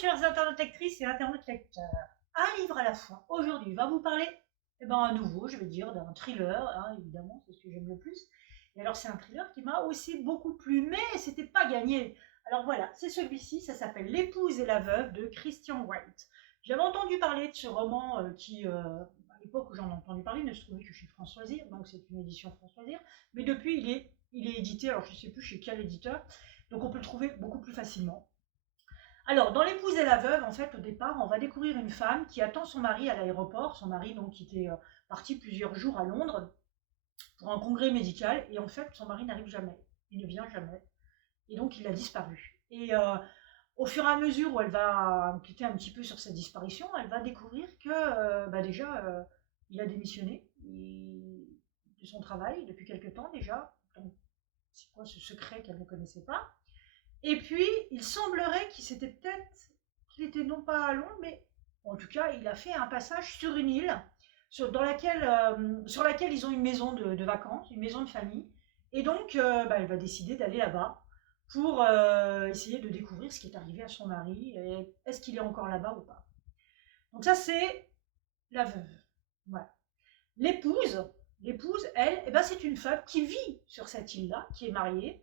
chers internautes lectrices et internautes lecteurs. Un livre à la fois, aujourd'hui, va vous parler, à nouveau, je vais dire, d'un thriller, hein, évidemment, c'est ce que j'aime le plus. Et alors, c'est un thriller qui m'a aussi beaucoup plu, mais c'était pas gagné. Alors voilà, c'est celui-ci, ça s'appelle L'épouse et la veuve de Christian White. J'avais entendu parler de ce roman qui, à l'époque où j'en ai entendu parler, ne se trouvait que chez France Loisirs, donc c'est une édition France Loisirs, mais depuis, il est édité, alors je ne sais plus chez quel éditeur, donc on peut le trouver beaucoup plus facilement. Alors, dans L'épouse et la veuve, en fait, au départ, on va découvrir une femme qui attend son mari à l'aéroport. Son mari, donc, qui était parti plusieurs jours à Londres pour un congrès médical. Et en fait, son mari n'arrive jamais. Il ne vient jamais. Et donc, il a disparu. Et au fur et à mesure où elle va enquêter un petit peu sur sa disparition, elle va découvrir que, déjà, il a démissionné de son travail depuis quelque temps déjà. Donc, c'est quoi ce secret qu'elle ne connaissait pas? Et puis, il semblerait qu'il était non pas à Londres, mais en tout cas, il a fait un passage sur une île sur laquelle ils ont une maison de vacances, une maison de famille. Et donc, elle va décider d'aller là-bas pour essayer de découvrir ce qui est arrivé à son mari. Et est-ce qu'il est encore là-bas ou pas? Donc ça, c'est la veuve. Voilà. L'épouse, elle, c'est une femme qui vit sur cette île-là, qui est mariée,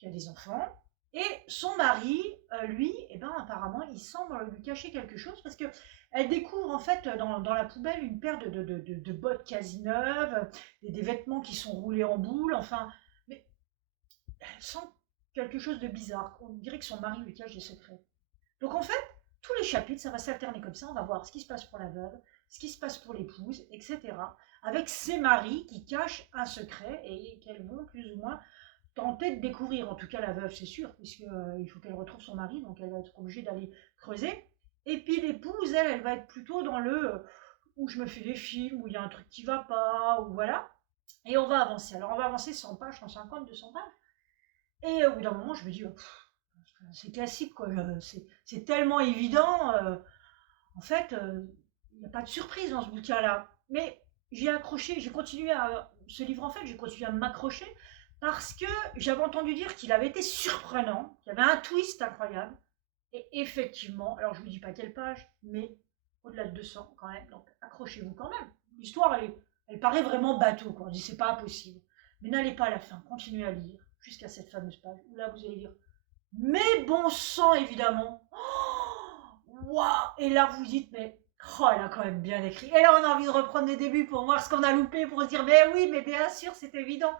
qui a des enfants. Et son mari, lui, apparemment, il semble lui cacher quelque chose parce qu'elle découvre en fait dans la poubelle une paire de bottes quasi neuves, des vêtements qui sont roulés en boule, enfin, mais elle sent quelque chose de bizarre. On dirait que son mari lui cache des secrets. Donc en fait, tous les chapitres, ça va s'alterner comme ça. On va voir ce qui se passe pour la veuve, ce qui se passe pour l'épouse, etc. Avec ses maris qui cachent un secret et qu'elles vont plus ou moins tenter de découvrir, en tout cas la veuve c'est sûr, puisqu'il faut qu'elle retrouve son mari, donc elle va être obligée d'aller creuser. Et puis l'épouse, elle va être plutôt dans le où je me fais des films, où il y a un truc qui va pas, ou voilà. Et on va avancer. Alors on va avancer 100 pages, 150, 200 pages. Et au bout d'un moment, je me dis, c'est classique, quoi. C'est tellement évident. En fait, il n'y a pas de surprise dans ce bouquin-là. Mais j'ai accroché, j'ai continué à ce livre, en fait, j'ai continué à m'accrocher parce que j'avais entendu dire qu'il avait été surprenant, qu'il y avait un twist incroyable. Et effectivement, alors je ne vous dis pas quelle page, mais au-delà de 200 quand même, donc accrochez-vous quand même. L'histoire, elle paraît vraiment bateau, quoi. On dit c'est pas impossible. Mais n'allez pas à la fin, continuez à lire jusqu'à cette fameuse page où là vous allez dire mais bon sang évidemment. Waouh. Et là vous dites mais elle a quand même bien écrit. Et là on a envie de reprendre les débuts pour voir ce qu'on a loupé, pour se dire mais oui, mais bien sûr, c'est évident.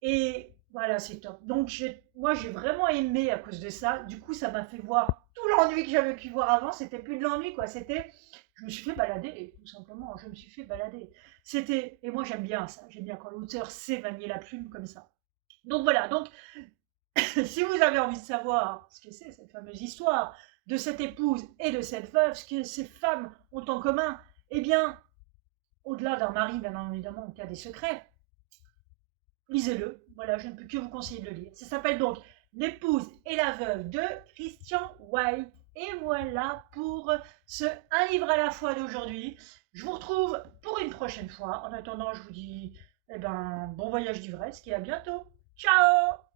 Et voilà, c'est top. Donc moi j'ai vraiment aimé à cause de ça. Du coup, ça m'a fait voir tout l'ennui que j'avais pu voir avant. C'était plus de l'ennui, quoi. Je me suis fait balader, et tout simplement, je me suis fait balader. Et moi j'aime bien ça. J'aime bien quand l'auteur sait manier la plume comme ça. Donc voilà. Donc si vous avez envie de savoir ce que c'est cette fameuse histoire de cette épouse et de cette veuve, ce que ces femmes ont en commun, eh bien, au-delà d'un mari, bien évidemment, qui a des secrets, lisez-le. Voilà, je ne peux que vous conseiller de le lire. Ça s'appelle donc L'épouse et la veuve de Christian White. Et voilà pour ce Un livre à la fois d'aujourd'hui. Je vous retrouve pour une prochaine fois. En attendant, je vous dis bon voyage d'ivresse et à bientôt. Ciao!